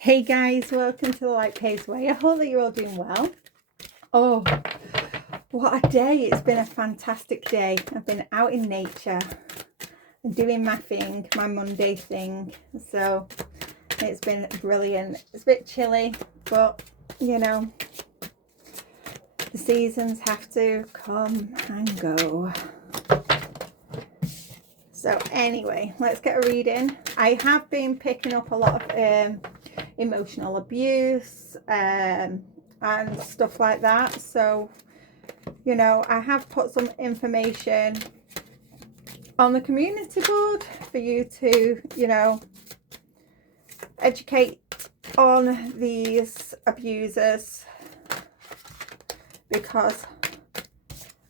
Hey guys, welcome to the Light Pace Way. I hope that you're all doing well. Oh, what a day. It's been a fantastic day. I've been out in nature and doing my thing, my Monday thing. So it's been brilliant. It's a bit chilly, but you know, the seasons have to come and go. So anyway, let's get a reading. I have been picking up a lot of emotional abuse and stuff like that. So, you know, I have put some information on the community board for you to, you know, educate on these abusers, because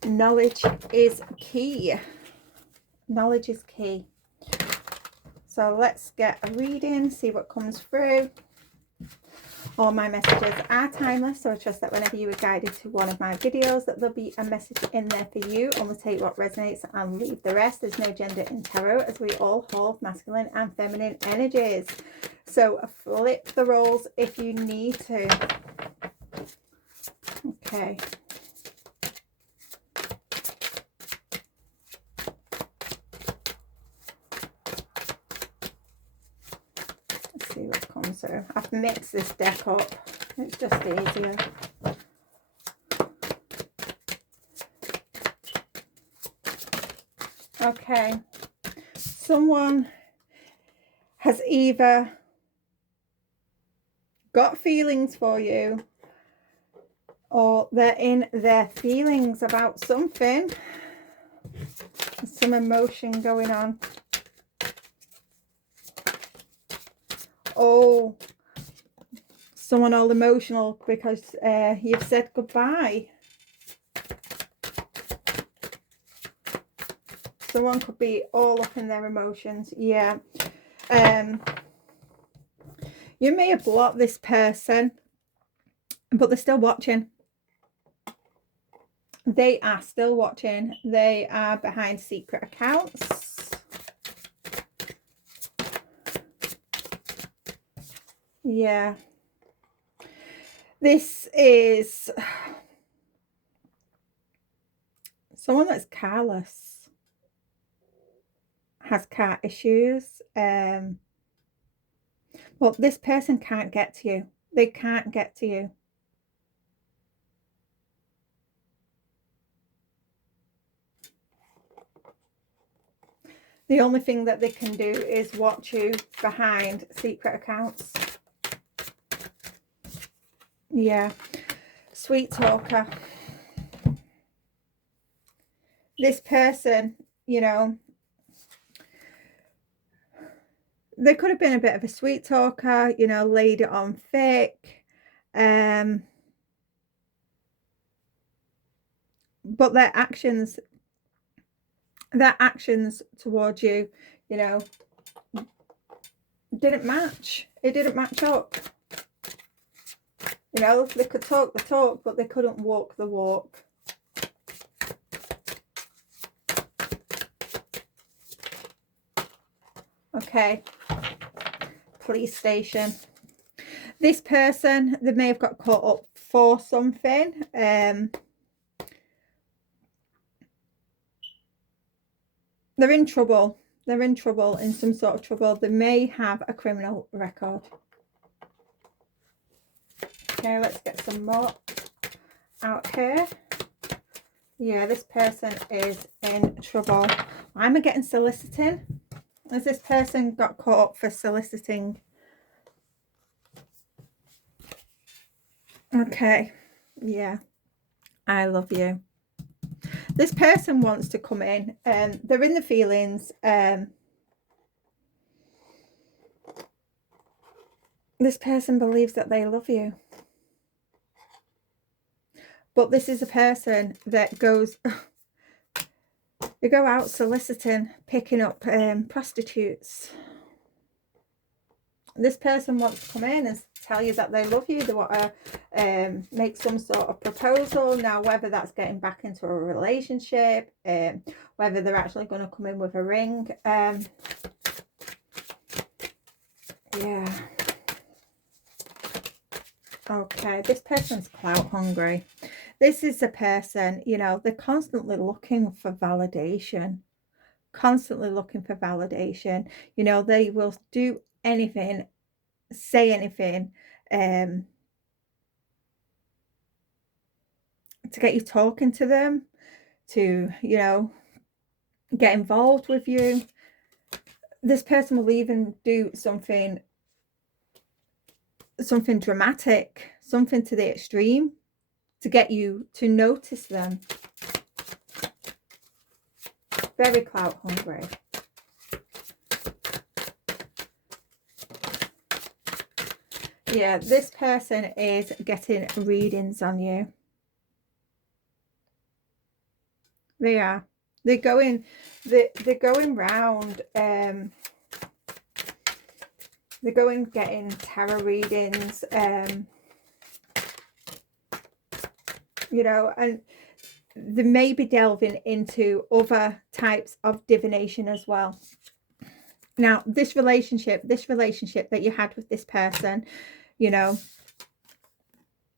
knowledge is key. Knowledge is key. So let's get a reading, see what comes through. All my messages are timeless, so I trust that whenever you are guided to one of my videos, that there'll be a message in there for you. Only take what resonates and leave the rest. There's no gender in tarot, as we all hold masculine and feminine energies. So flip the roles if you need to. Okay. See what comes through. I've mixed this deck up. It's just easier. Okay. Someone has either got feelings for you, or they're in their feelings about something. There's some emotion going on. Oh, someone all emotional because you've said goodbye. Someone could be all up in their emotions. Yeah. You may have blocked this person, but they're still watching. They are still watching. They are behind secret accounts. Yeah. This is someone that's careless, has car issues. Well, this person can't get to you. They can't get to you. The only thing that they can do is watch you behind secret accounts. Yeah. Sweet talker. This person, you know, they could have been a bit of a sweet talker, you know, laid it on thick. But their actions towards you, you know, didn't match. It didn't match up. You know, they could talk the talk, but they couldn't walk the walk. Okay. Police station. This person, they may have got caught up for something. They're in trouble. They're in trouble, in some sort of trouble. They may have a criminal record. Okay, let's get some more out here. Yeah, this person is in trouble. Why am I getting soliciting? Has this person got caught up for soliciting? Okay, yeah, I love you. This person wants to come in, and they're in the feelings. This person believes that they love you. But this is a person that goes, they go out soliciting, picking up prostitutes. This person wants to come in and tell you that they love you. They want to make some sort of proposal. Now, whether that's getting back into a relationship, whether they're actually going to come in with a ring. Yeah. Okay, this person's clout hungry. This is a person, you know, they're constantly looking for validation. Constantly looking for validation. You know, they will do anything, say anything, um, to get you talking to them, to, you know, get involved with you. This person will even do something dramatic, something to the extreme to get you to notice them. Very clout hungry. Yeah, this person is getting readings on you. They are. They're going round, they're going getting tarot readings, you know, and they may be delving into other types of divination as well. Now, this relationship that you had with this person, you know,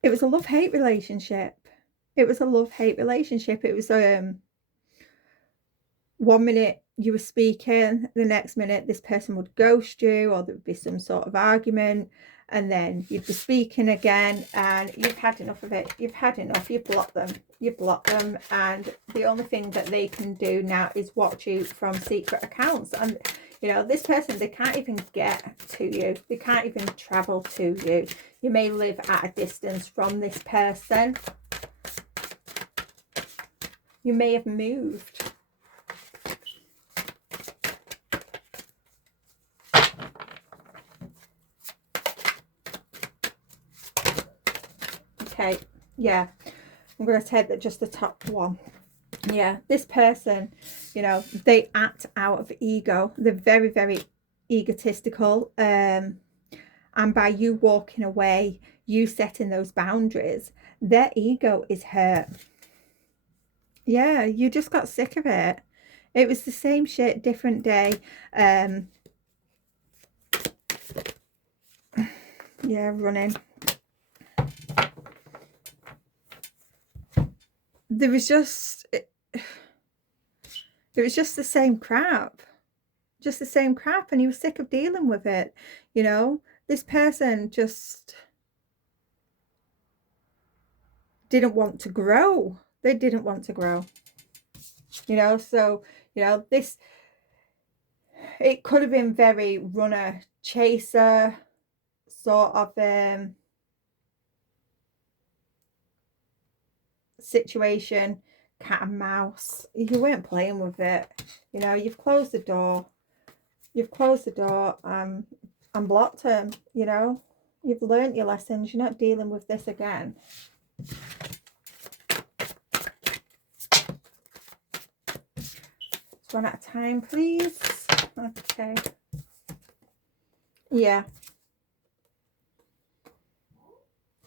it was a love-hate relationship. It was a love-hate relationship. It was 1 minute you were speaking, the next minute this person would ghost you, or there would be some sort of argument, and then you'd be speaking again, and you've had enough of it. You've had enough. You block them, and the only thing that they can do now is watch you from secret accounts. And you know, this person, they can't even get to you. They can't even travel to you. You may live at a distance from this person. You may have moved. Okay, yeah, I'm going to take just the top one. Yeah, this person, you know, they act out of ego. They're very, very egotistical. And by you walking away, you setting those boundaries, their ego is hurt. Yeah, you just got sick of it. It was the same shit, different day. Yeah, running. There was just, it was just the same crap. Just the same crap, and he was sick of dealing with it. You know, this person just didn't want to grow. They didn't want to grow. You know, so, you know, this, it could have been very runner chaser sort of situation, cat and mouse. You weren't playing with it. You know, you've closed the door. You've closed the door and blocked him. You know, you've learned your lessons. You're not dealing with this again. Let's run out of time, please. Okay. Yeah.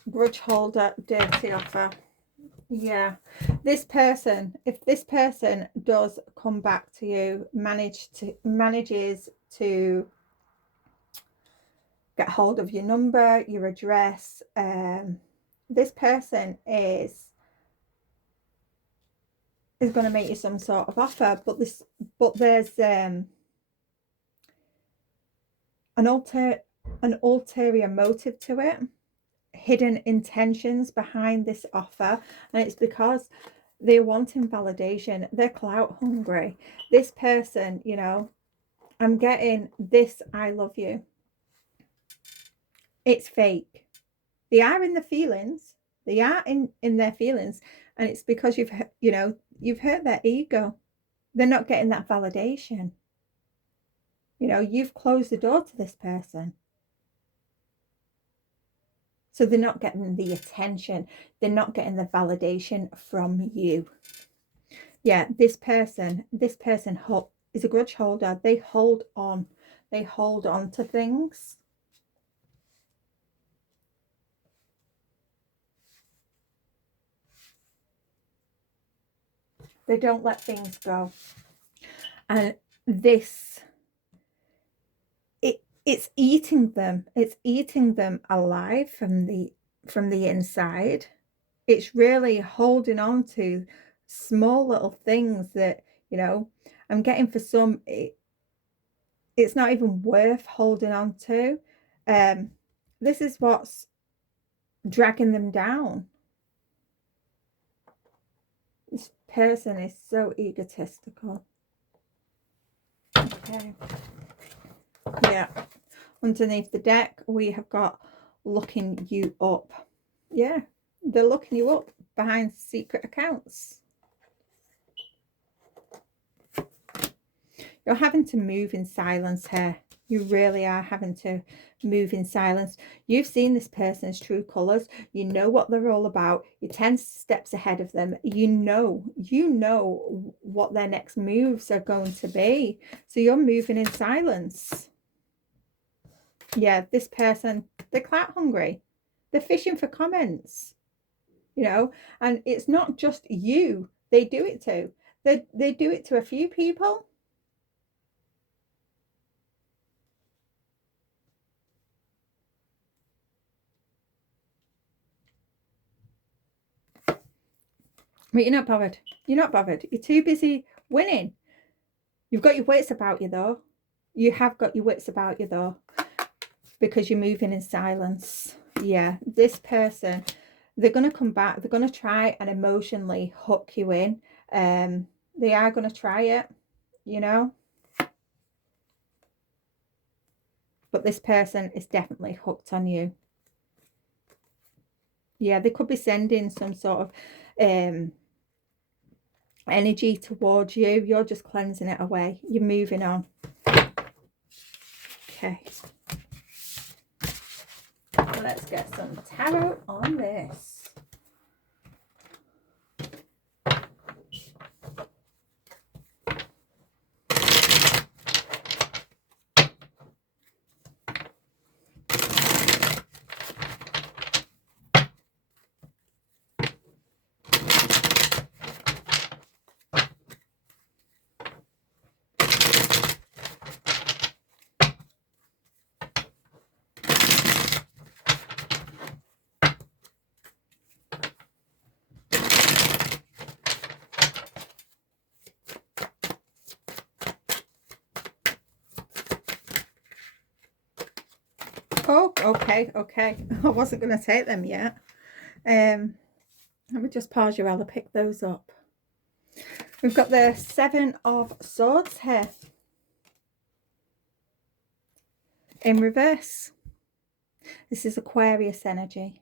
Grudge holder, dirty offer. Yeah, this person, if this person does come back to you, manages to get hold of your number, your address, this person is going to make you some sort of offer, but there's an ulterior motive to it, hidden intentions behind this offer, and it's because they're wanting validation. They're clout hungry. This person, you know, I'm getting this I love you. It's fake. They are in the feelings. They are in their feelings, and it's because you've hurt their ego. They're not getting that validation. You know, you've closed the door to this person. So they're not getting the attention. They're not getting the validation from you. Yeah, this person is a grudge holder. They hold on. They hold on to things. They don't let things go. And this, it's eating them. It's eating them alive from the from the inside. It's really holding on to small little things that, you know, I'm getting for some, it's not even worth holding on to. This is what's dragging them down. This person is so egotistical. Okay. Yeah. Underneath the deck, we have got looking you up. Yeah. They're looking you up behind secret accounts. You're having to move in silence here. You really are having to move in silence. You've seen this person's true colors. You know what they're all about. You're 10 steps ahead of them. You know what their next moves are going to be. So you're moving in silence. Yeah, this person, they're clout hungry. They're fishing for comments, you know, and it's not just you they do it to. They do it to a few people. But you're not bothered. You're not bothered. You're too busy winning. You've got your wits about you, though. You have got your wits about you, though, because you're moving in silence. Yeah, this person, they're going to come back. They're going to try and emotionally hook you in. They are going to try it, you know. But this person is definitely hooked on you. Yeah, they could be sending some sort of energy towards you. You're just cleansing it away. You're moving on. Okay. Let's get some tarot on this. Oh, okay. I wasn't going to take them yet. Let me just pause you while I pick those up. We've got the 7 of Swords here. In reverse. This is Aquarius energy.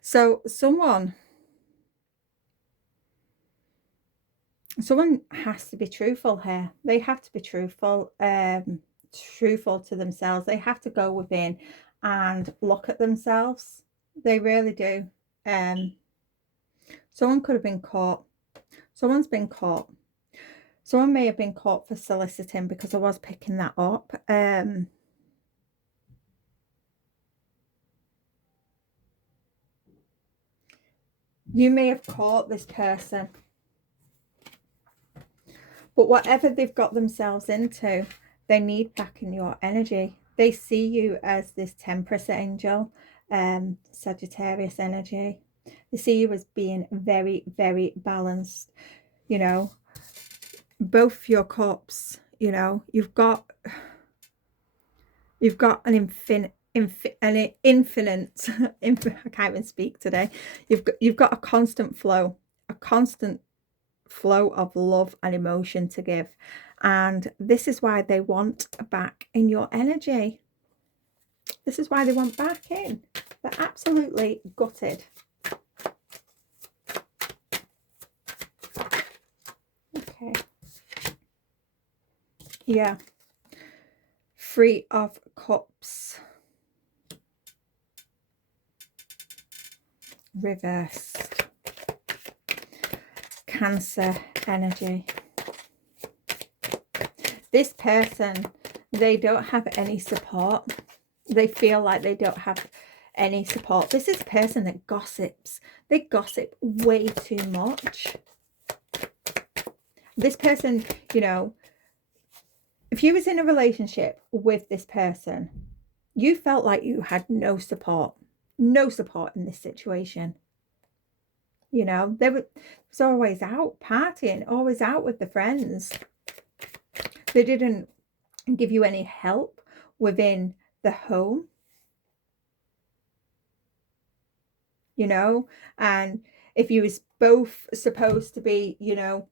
So someone has to be truthful here. They have to be truthful. Truthful to themselves. They have to go within and look at themselves. They really do. Someone could have been caught. Someone's been caught. Someone may have been caught for soliciting, because I was picking that up. You may have caught this person, but whatever they've got themselves into, they need back in your energy. They see you as this Temperance angel, Sagittarius energy. They see you as being very, very balanced. You know, both your cups, you know, you've got an infinite I can't even speak today. You've got a constant flow of love and emotion to give, and this is why they want back in your energy. This is why they want back in. They're absolutely gutted. Okay. Yeah. 3 of Cups. Reversed. Cancer energy. This person, they don't have any support. They feel like they don't have any support. This is a person that gossips. They gossip way too much. This person, you know, if you was in a relationship with this person, you felt like you had no support. no support in this situation. You know, they was always out partying, always out with the friends. They didn't give you any help within the home, you know. And if you was both supposed to be, you know,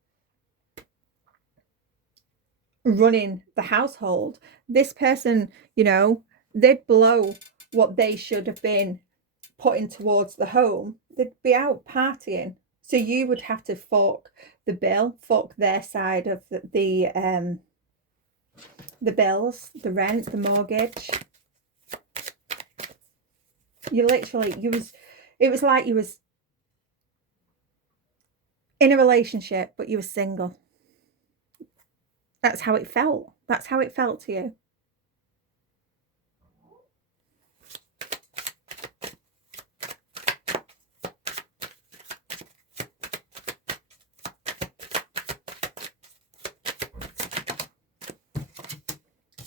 running the household, this person, you know, they'd blow what they should have been putting towards the home. They'd be out partying, so you would have to fork the bill, fork their side of the bills, the rent, the mortgage. You literally, it was like you was in a relationship, but you were single. That's how it felt. That's how it felt to you.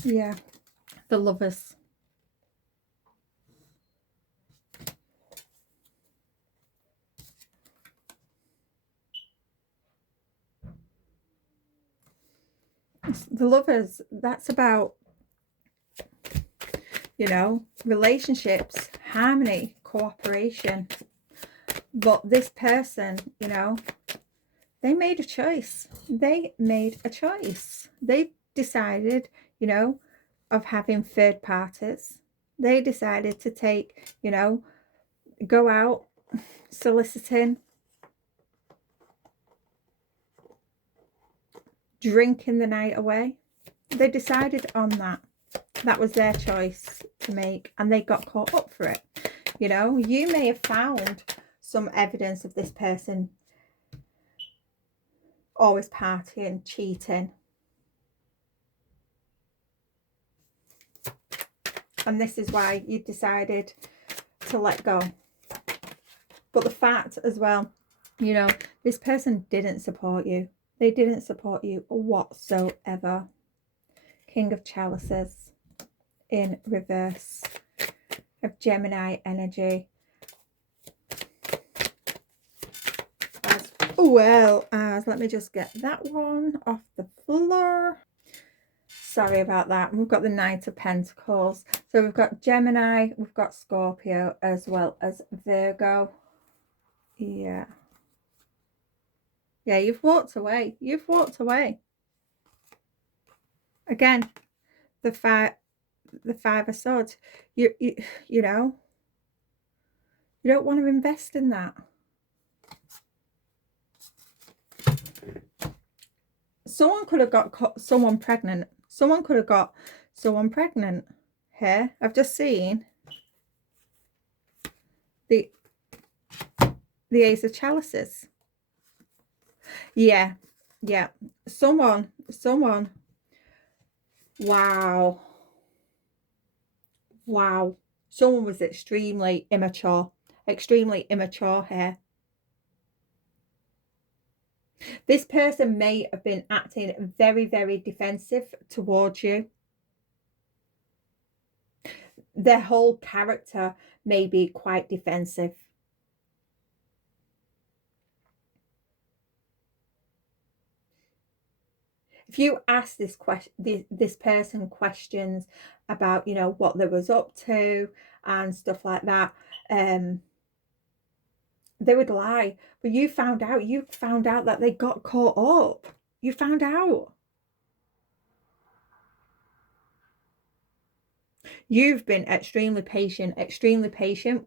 Yeah, the Lovers. The Lovers, that's about, you know, relationships, harmony, cooperation. But this person, you know, they made a choice. They made a choice. They decided, you know, of having third parties. They decided to take, you know, go out soliciting, drinking the night away. They decided on that. That was their choice to make, and they got caught up for it. You know, you may have found some evidence of this person always partying, cheating, and this is why you decided to let go. But the fact as well, you know, this person didn't support you. They didn't support you whatsoever. King of Chalices in reverse of Gemini energy. As well as, let me just get that one off the floor. Sorry about that. We've got the Knight of Pentacles. So we've got Gemini, we've got Scorpio, as well as Virgo. Yeah. Yeah, you've walked away. You've walked away. Again, the Five of Swords. You know, you don't want to invest in that. Someone could have got someone pregnant. Someone could have got someone pregnant here. I've just seen the Ace of Chalices. Yeah. Someone. Wow. Someone was extremely immature here. This person may have been acting very, very defensive towards you. Their whole character may be quite defensive. If you ask this person questions about, you know, what they was up to and stuff like that, they would lie. But you found out that they got caught up. You found out. You've been extremely patient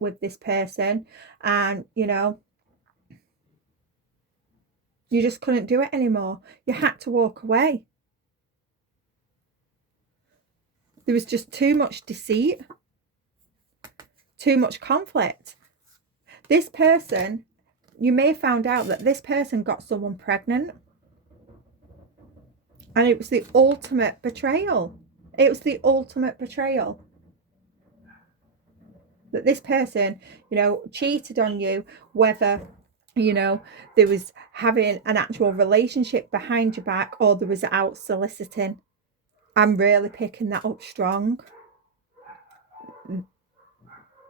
with this person, and you know, you just couldn't do it anymore. You had to walk away. There was just too much deceit, too much conflict. This person, you may have found out that this person got someone pregnant, and it was the ultimate betrayal. It was the ultimate betrayal. That this person, you know, cheated on you, whether, you know, there was having an actual relationship behind your back or there was out soliciting. I'm really picking that up strong.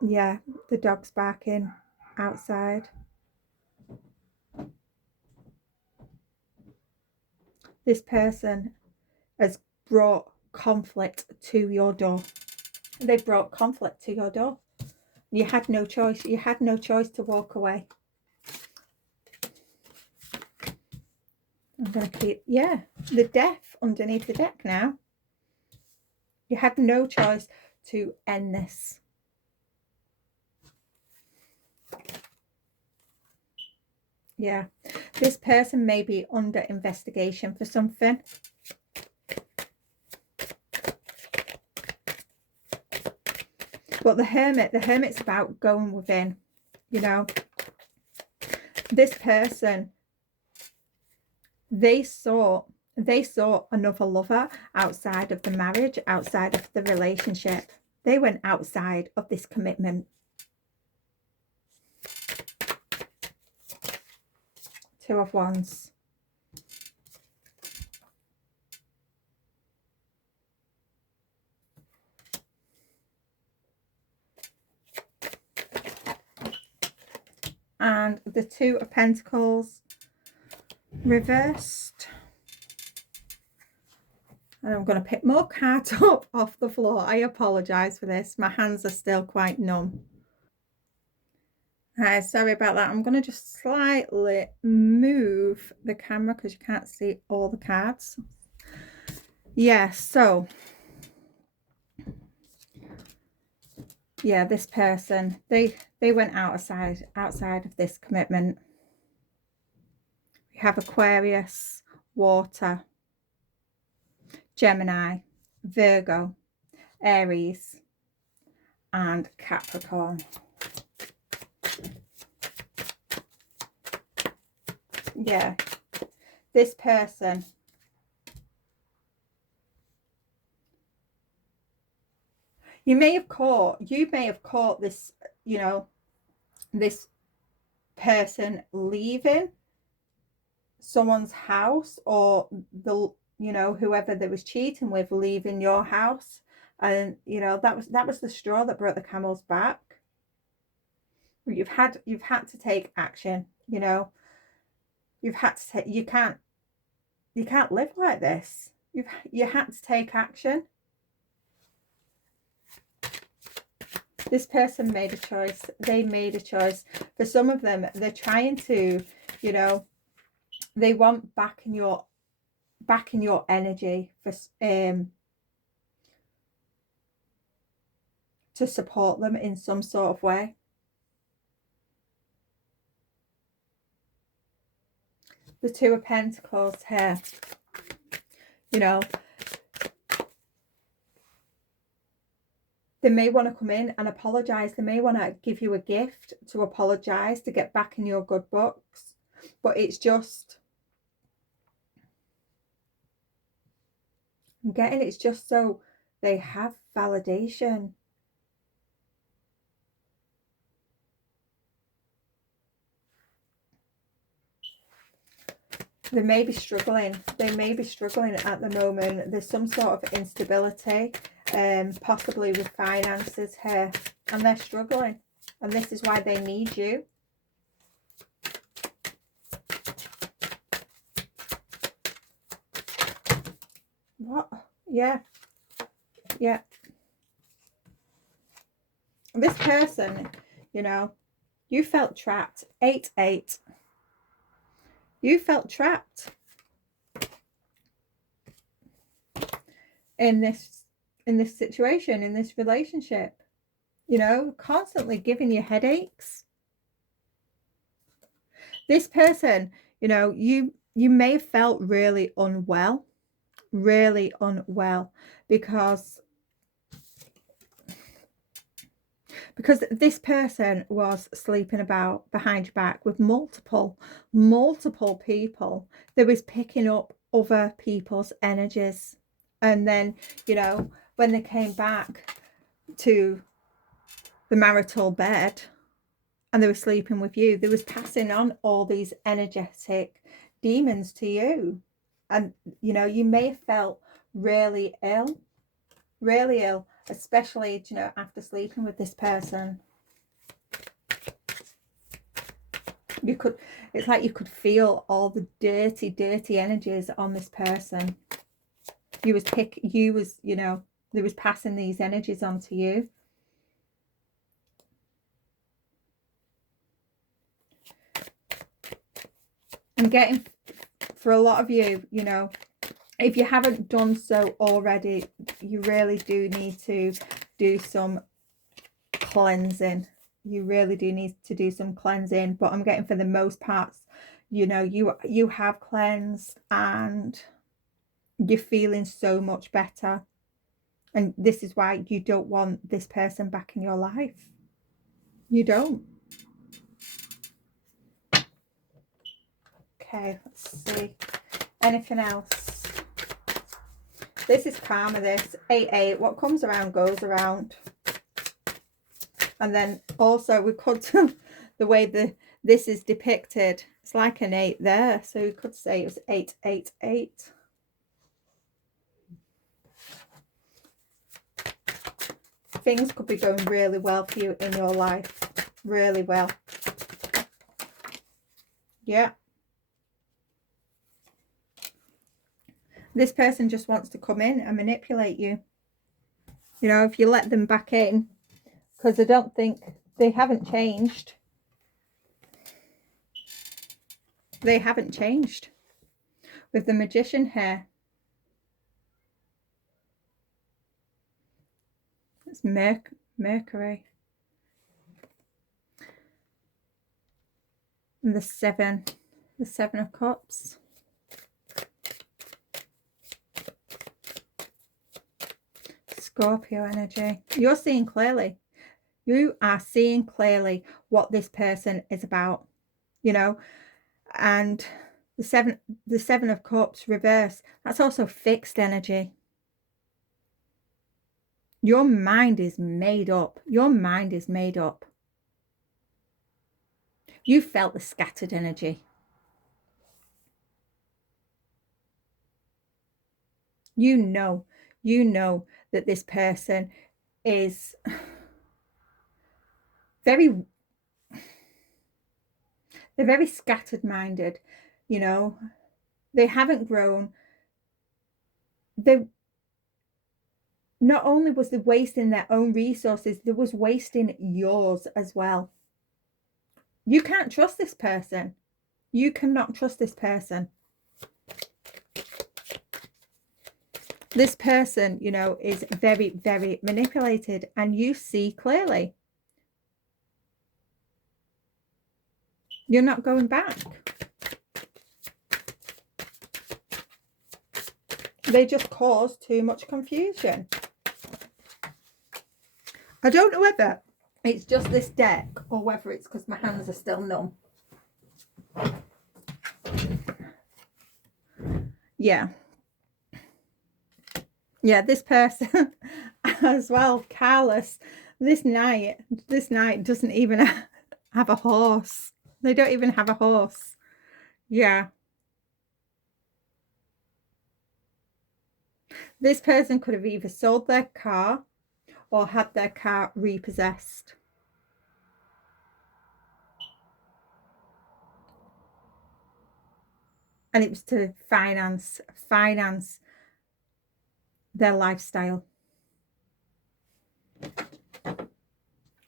Yeah, the dog's barking outside. This person has brought conflict to your door. They brought conflict to your door. You had no choice. You had no choice to walk away. I'm going to keep, yeah, the death underneath the deck now. You had no choice to end this. Yeah, this person may be under investigation for something. But the hermit's about going within, you know. This person, they saw another lover outside of the marriage, outside of the relationship. They went outside of this commitment. Two of Wands. And the Two of Pentacles reversed. And I'm going to pick more cards up off the floor. I apologise for this. My hands are still quite numb. Sorry about that. I'm going to just slightly move the camera because you can't see all the cards. Yeah, so yeah, this person, they went outside of this commitment. We have Aquarius, Water, Gemini, Virgo, Aries, and Capricorn. Yeah, this person, you may have caught this, you know, this person leaving someone's house, or the, you know, whoever they was cheating with leaving your house. And you know, that was the straw that broke the camel's back. You've had to take action, you know. You've had to take, you can't live like this. You had to take action. This person made a choice. They made a choice. For some of them, they're trying to, you know, they want back in your energy for to support them in some sort of way. The Two of Pentacles here, you know, they may want to come in and apologize. They may want to give you a gift to apologize, to get back in your good books. But it's just, I'm getting, it's just so they have validation. They may be struggling. They may be struggling at the moment. There's some sort of instability, possibly with finances here, and they're struggling. And this is why they need you. What? Yeah. Yeah. This person, you know, you felt trapped. 8-8. You felt trapped in this situation, in this relationship, you know, constantly giving you headaches. This person, you know, you may have felt really unwell because this person was sleeping about behind your back with multiple people. They was picking up other people's energies. And then, you know, when they came back to the marital bed and they were sleeping with you, they was passing on all these energetic demons to you. And, you know, you may have felt really ill, especially, you know, after sleeping with this person. You could, it's like you could feel all the dirty, dirty energies on this person. You was, you know, they was passing these energies on to you. I'm getting, for a lot of you, you know, if you haven't done so already, you really do need to do some cleansing. You really do need to do some cleansing. But I'm getting, for the most parts, you know, you have cleansed and you're feeling so much better. And this is why you don't want this person back in your life. You don't. Okay, let's see. Anything else? This is karma, this. 8-8. What comes around goes around. And then also we could, the way this is depicted, it's like an 8 there. So you could say it was 888. Things could be going really well for you in your life. Really well. Yeah. This person just wants to come in and manipulate you. You know, if you let them back in, because I don't think, they haven't changed. They haven't changed. With the Magician here. It's Mercury. And the 7 of Cups. Scorpio energy. You're seeing clearly. You are seeing clearly what this person is about, you know. And the seven of Cups reverse, that's also fixed energy. Your mind is made up. Your mind is made up. You felt the scattered energy. You know that this person is they're very scattered minded, you know. They haven't grown. They, not only was they wasting their own resources, they was wasting yours as well. You can't trust this person. You cannot trust this person. This person, you know, is very, very manipulated, and you see clearly. You're not going back. They just cause too much confusion. I don't know whether it's just this deck or whether it's because my hands are still numb. Yeah. Yeah, this person as well, Carlos, this night doesn't even have a horse. They don't even have a horse. Yeah. This person could have either sold their car or had their car repossessed. And it was to finance their lifestyle.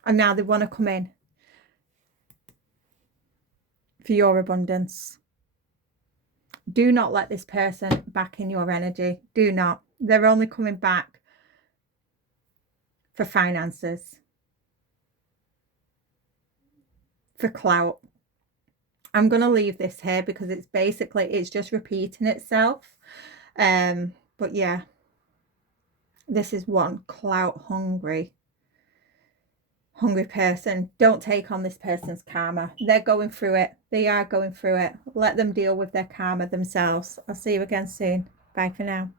And now they want to come in for your abundance. Do not let this person back in your energy. Do not. They're only coming back for finances, for clout. I'm going to leave this here because it's basically, it's just repeating itself. But yeah, this is one clout hungry person. Don't take on this person's karma. They're going through it. They are going through it. Let them deal with their karma themselves. I'll see you again soon. Bye for now.